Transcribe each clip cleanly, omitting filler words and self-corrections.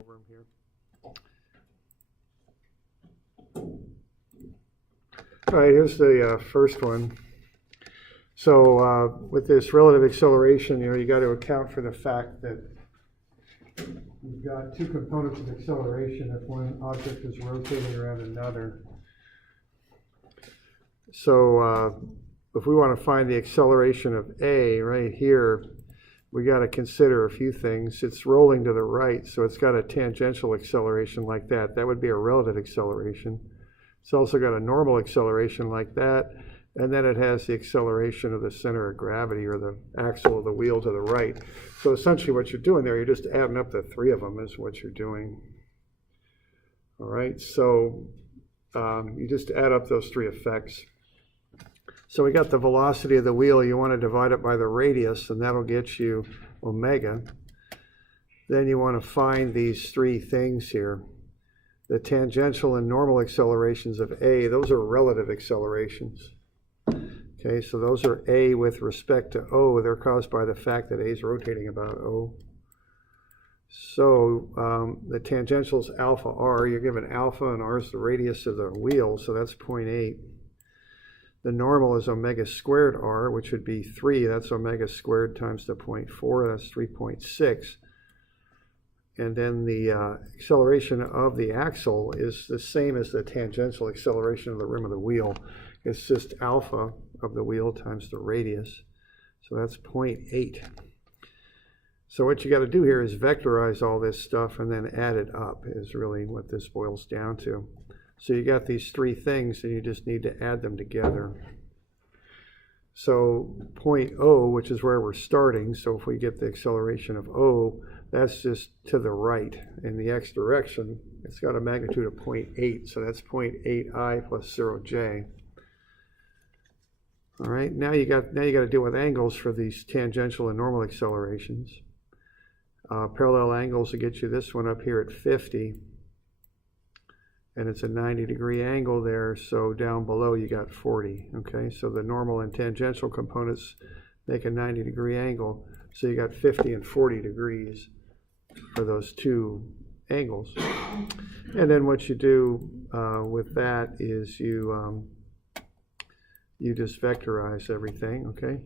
over them here. All right, here's the first one. So with this relative acceleration, you got to account for the fact that you've got two components of acceleration if one object is rotating around another. So if we want to find the acceleration of A right here, we got to consider a few things. It's rolling to the right, so it's got a tangential acceleration like that. That would be a relative acceleration. It's also got a normal acceleration like that, and then it has the acceleration of the center of gravity, or the axle of the wheel, to the right. So essentially what you're doing there, you're just adding up the three of them is what you're doing. All right, so you just add up those three effects. So we got the velocity of the wheel. You want to divide it by the radius, and that'll get you omega. Then you want to find these three things here. The tangential and normal accelerations of A, those are relative accelerations. Okay, so those are A with respect to O. They're caused by the fact that A is rotating about O. So the tangential is alpha r. You're given alpha, and r is the radius of the wheel, so that's 0.8. The normal is omega squared r, which would be 3. That's omega squared times the 0.4. That's 3.6. And then the acceleration of the axle is the same as the tangential acceleration of the rim of the wheel. It's just alpha of the wheel times the radius. So that's 0.8. So what you got to do here is vectorize all this stuff and then add it up is really what this boils down to. So you got these three things, and you just need to add them together. So point O, which is where we're starting, so if we get the acceleration of O, that's just to the right. In the x direction, it's got a magnitude of 0.8, so that's 0.8i plus 0j. All right, now you got to deal with angles for these tangential and normal accelerations. Parallel angles will get you this one up here at 50. And it's a 90-degree angle there, so down below you got 40, okay? So the normal and tangential components make a 90-degree angle, so you got 50 and 40 degrees for those two angles. And then what you do with that is you just vectorize everything, okay?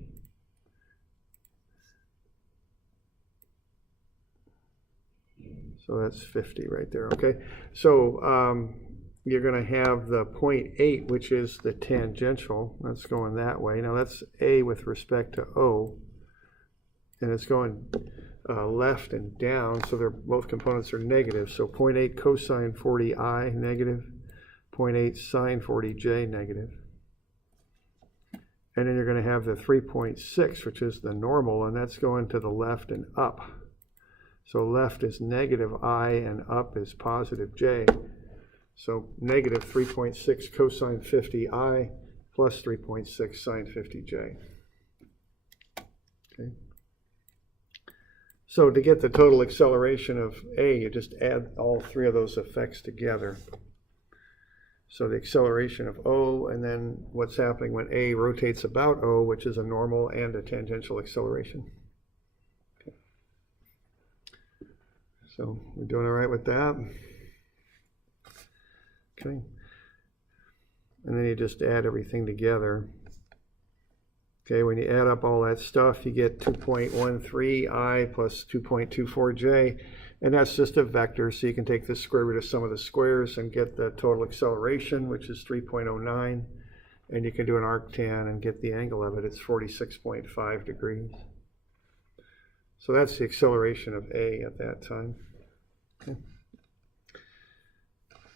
So that's 50 right there, okay? So you're going to have the 0.8, which is the tangential. That's going that way. Now that's A with respect to O, and it's going left and down, so they're both components are negative. So 0.8 cosine 40i negative, 0.8 sine 40j negative. And then you're going to have the 3.6, which is the normal, and that's going to the left and up. So left is negative I and up is positive j. So negative 3.6 cosine 50i plus 3.6 sine 50j. Okay. So to get the total acceleration of A, you just add all three of those effects together. So the acceleration of O, and then what's happening when A rotates about O, which is a normal and a tangential acceleration. So we're doing all right with that. Okay. And then you just add everything together. Okay, when you add up all that stuff, you get 2.13i plus 2.24j, and that's just a vector, so you can take the square root of some of the squares and get the total acceleration, which is 3.09, and you can do an arctan and get the angle of it. It's 46.5 degrees. So that's the acceleration of A at that time. Okay.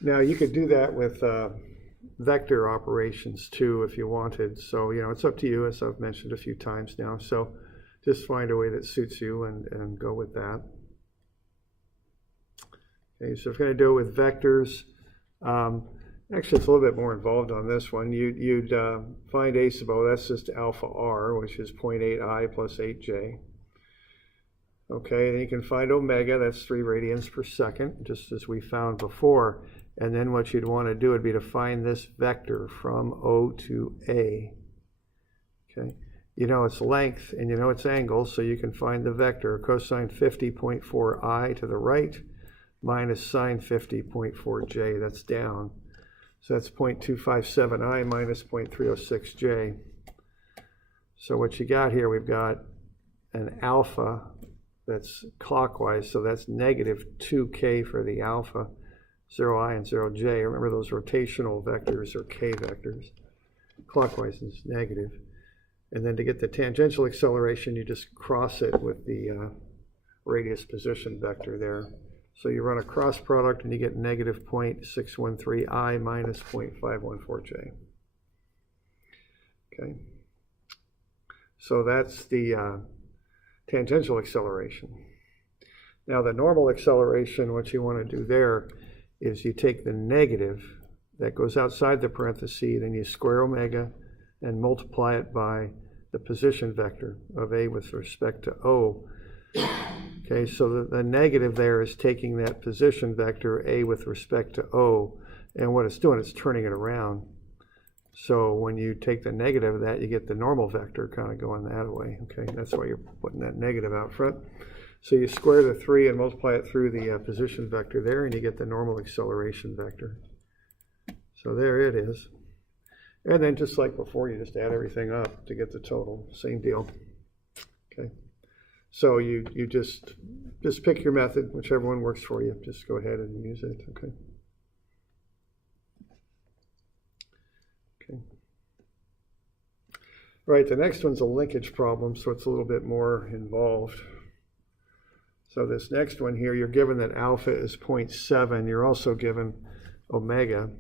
Now you could do that with vector operations too if you wanted. So it's up to you, as I've mentioned a few times now. So just find a way that suits you and go with that. Okay, so if you're going to do it with vectors, actually it's a little bit more involved on this one. You'd find A sub O, that's just alpha r, which is 0.8i plus 8j. Okay, then you can find omega, that's 3 radians per second, just as we found before. And then what you'd want to do would be to find this vector from O to A. Okay, you know its length and you know its angle, so you can find the vector cosine 50.4i to the right minus sine 50.4j, that's down. So that's 0.257i minus 0.306j. So what you got here, we've got an alpha that's clockwise, so that's negative 2k for the alpha, 0i and 0j. Remember those rotational vectors are k vectors. Clockwise is negative. And then to get the tangential acceleration, you just cross it with the radius position vector there. So you run a cross product and you get negative 0.613i minus 0.514j. Okay. So that's the tangential acceleration. Now the normal acceleration, what you want to do there is you take the negative that goes outside the parenthesis, then you square omega and multiply it by the position vector of a with respect to O. Okay, so the negative there is taking that position vector a with respect to O, and what it's doing is turning it around. So when you take the negative of that, you get the normal vector kind of going that way. Okay, that's why you're putting that negative out front. So you square the 3 and multiply it through the position vector there, and you get the normal acceleration vector. So there it is. And then just like before, you just add everything up to get the total. Same deal. Okay. So you just pick your method, whichever one works for you. Just go ahead and use it. Okay. Okay. All right, the next one's a linkage problem, so it's a little bit more involved. So this next one here, you're given that alpha is 0.7. You're also given omega.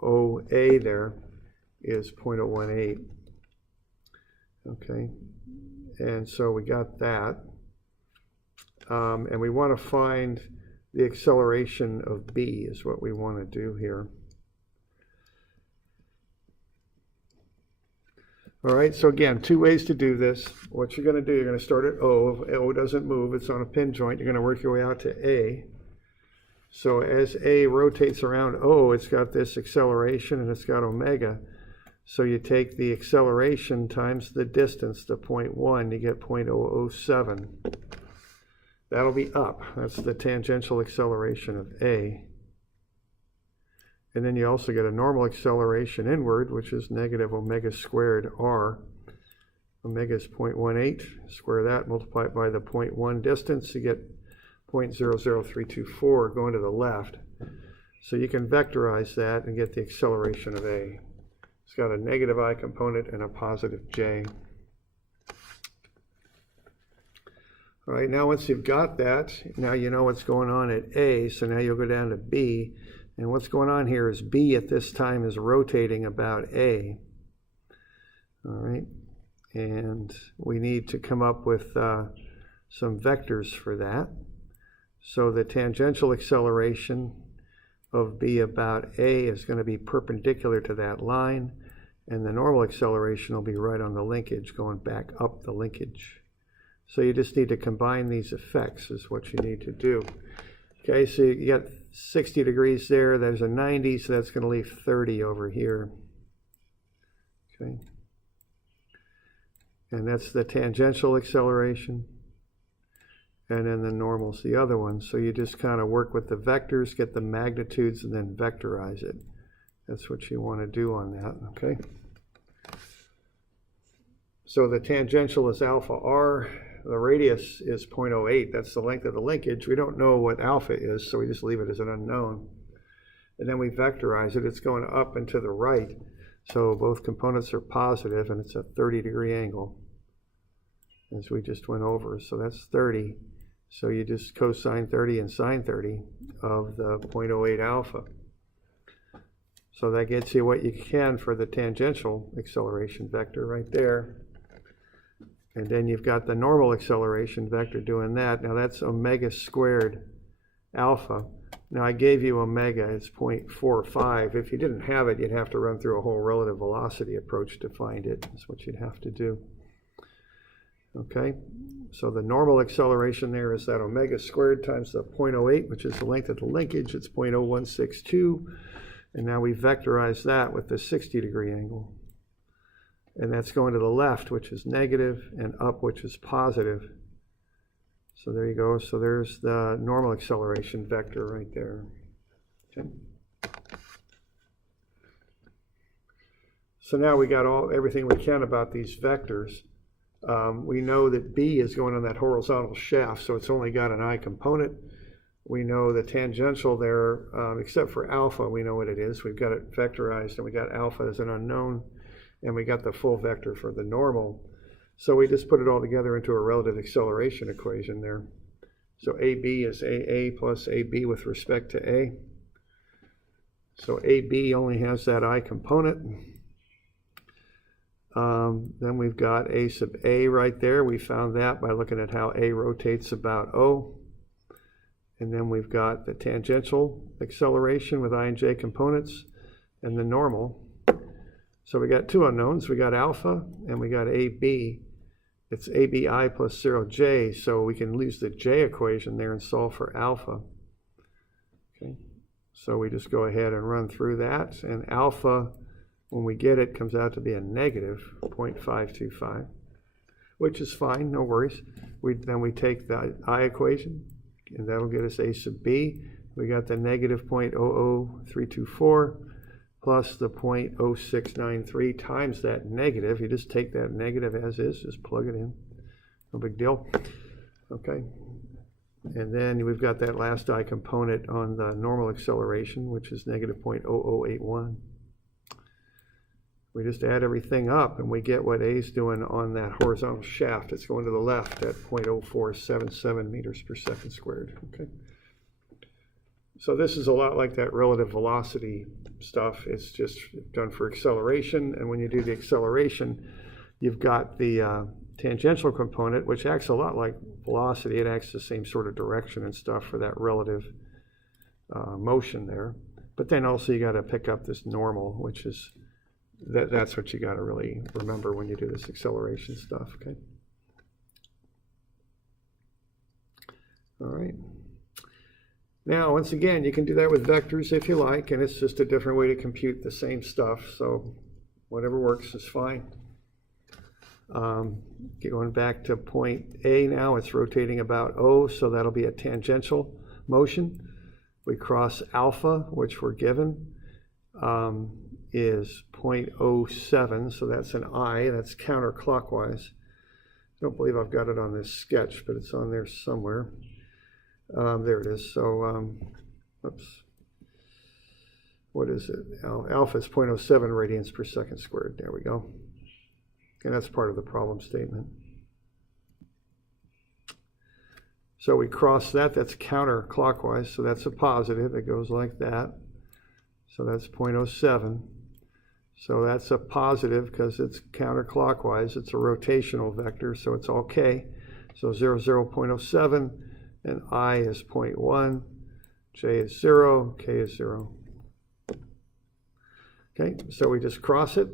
OA there is 0.018. Okay. And so we got that. And we want to find the acceleration of B is what we want to do here. All right, so again, two ways to do this. What you're going to do, you're going to start at O. If O doesn't move, it's on a pin joint. You're going to work your way out to A. So as A rotates around O, it's got this acceleration and it's got omega. So you take the acceleration times the distance to 0.1, you get 0.007. That'll be up. That's the tangential acceleration of A. And then you also get a normal acceleration inward, which is negative omega squared r. Omega is 0.18. Square that, multiply it by the 0.1 distance, you get 0.00324 going to the left. So you can vectorize that and get the acceleration of A. It's got a negative I component and a positive J. All right, now once you've got that, now you know what's going on at A, so now you'll go down to B. And what's going on here is B at this time is rotating about A. All right, and we need to come up with some vectors for that. So the tangential acceleration of B about A is going to be perpendicular to that line, and the normal acceleration will be right on the linkage, going back up the linkage. So you just need to combine these effects is what you need to do. Okay, so you got 60 degrees there, there's a 90, so that's going to leave 30 over here. Okay, and that's the tangential acceleration. And then the normal's the other one. So you just kind of work with the vectors, get the magnitudes, and then vectorize it. That's what you want to do on that, okay? So the tangential is alpha r. The radius is 0.08. That's the length of the linkage. We don't know what alpha is, so we just leave it as an unknown. And then we vectorize it. It's going up and to the right. So both components are positive, and it's a 30-degree angle, as we just went over. So that's 30. So you just cosine 30 and sine 30 of the 0.08 alpha. So that gets you what you can for the tangential acceleration vector right there. And then you've got the normal acceleration vector doing that. Now that's omega squared alpha. Now I gave you omega, it's 0.45. If you didn't have it, you'd have to run through a whole relative velocity approach to find it. That's what you'd have to do. Okay, so the normal acceleration there is that omega squared times the 0.08, which is the length of the linkage. It's 0.0162. And now we vectorize that with the 60-degree angle. And that's going to the left, which is negative, and up, which is positive. So there you go. So there's the normal acceleration vector right there. Okay. So now we got everything we can about these vectors. We know that B is going on that horizontal shaft, so it's only got an I component. We know the tangential there, except for alpha, we know what it is. We've got it vectorized, and we got alpha as an unknown, and we got the full vector for the normal. So we just put it all together into a relative acceleration equation there. So AB is AA plus AB with respect to A. So AB only has that I component. Then we've got A sub A right there. We found that by looking at how A rotates about O. And then we've got the tangential acceleration with I and J components and the normal. So we got two unknowns. We got alpha and we got AB. It's ABI plus 0J, so we can use the J equation there and solve for alpha. Okay. So we just go ahead and run through that, and alpha, when we get it, comes out to be a negative 0.525, which is fine, no worries. Then we take the I equation, and that'll get us A sub B. We got the negative 0.00324 plus the 0.0693 times that negative. You just take that negative as is, just plug it in. No big deal. Okay. And then we've got that last I component on the normal acceleration, which is negative 0.0081. We just add everything up and we get what A is doing on that horizontal shaft. It's going to the left at 0.0477 meters per second squared. Okay. So this is a lot like that relative velocity stuff. It's just done for acceleration. And when you do the acceleration, you've got the tangential component, which acts a lot like velocity. It acts the same sort of direction and stuff for that relative motion there. But then also you got to pick up this normal, which is, that's what you got to really remember when you do this acceleration stuff, okay? All right. Now, once again, you can do that with vectors if you like, and it's just a different way to compute the same stuff, so whatever works is fine. Going back to point A now, it's rotating about O, so that'll be a tangential motion. We cross alpha, which we're given, is 0.07, so that's an I, that's counterclockwise. I don't believe I've got it on this sketch, but it's on there somewhere. There it is. So, oops. What is it? Alpha is 0.07 radians per second squared. There we go. And that's part of the problem statement. So we cross that. That's counterclockwise. So that's a positive. It goes like that. So that's 0.07. So that's a positive because it's counterclockwise. It's a rotational vector, so it's all K. So 0, 0.07. And I is 0.1, J is 0, K is 0. Okay, so we just cross it,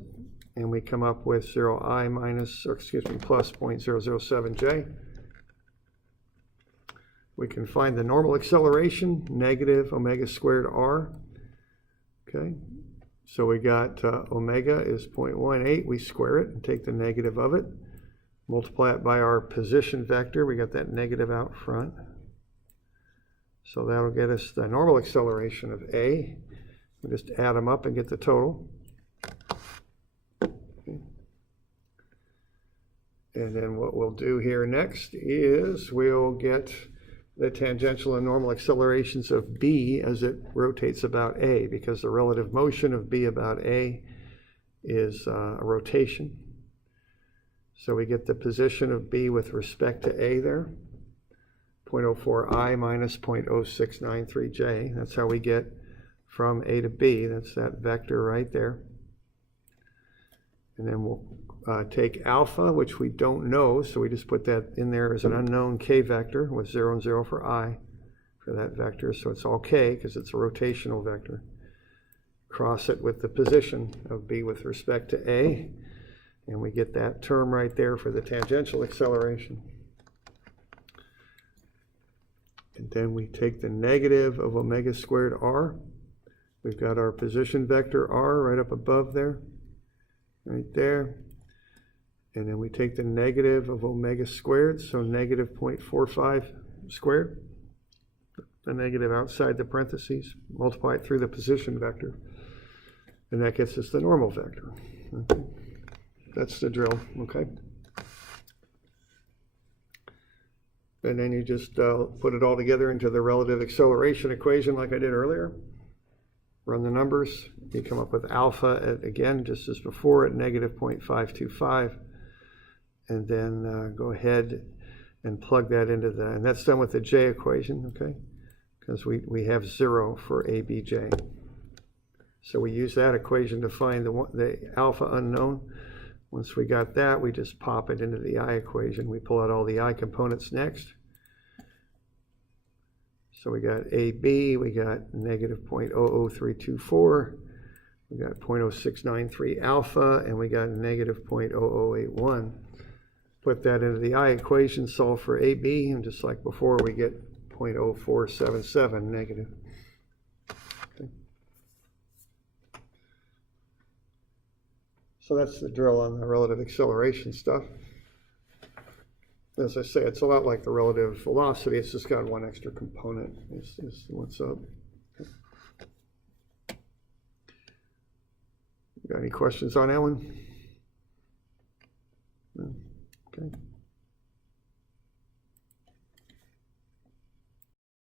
and we come up with 0I minus, or excuse me, plus 0.007J. We can find the normal acceleration, negative omega squared R. Okay, so we got omega is 0.18. We square it and take the negative of it. Multiply it by our position vector. We got that negative out front. So that'll get us the normal acceleration of A. We just add them up and get the total. Okay. And then what we'll do here next is we'll get the tangential and normal accelerations of B as it rotates about A, because the relative motion of B about A is a rotation. So we get the position of B with respect to A there. 0.04I minus 0.0693J. That's how we get from A to B. That's that vector right there. And then we'll take alpha, which we don't know, so we just put that in there as an unknown K vector with 0 and 0 for I for that vector. So it's all K because it's a rotational vector. Cross it with the position of B with respect to A, and we get that term right there for the tangential acceleration. And then we take the negative of omega squared R. We've got our position vector R right up above there, right there. And then we take the negative of omega squared, so negative 0.45 squared, the negative outside the parentheses, multiply it through the position vector, and that gets us the normal vector. Okay. That's the drill, okay? And then you just put it all together into the relative acceleration equation like I did earlier. Run the numbers. You come up with alpha, at, again, just as before, at negative 0.525. And then go ahead and plug that into the, and that's done with the J equation, okay? Because we have 0 for ABJ. So we use that equation to find the alpha unknown. Once we got that, we just pop it into the I equation. We pull out all the I components next. So we got AB, we got negative 0.00324, we got 0.0693 alpha, and we got negative 0.0081. Put that into the I equation, solve for AB, and just like before, we get 0.0477 negative. Okay. So that's the drill on the relative acceleration stuff. As I say, it's a lot like the relative velocity. It's just got one extra component. Is what's up. Got any questions on that one? No? Okay.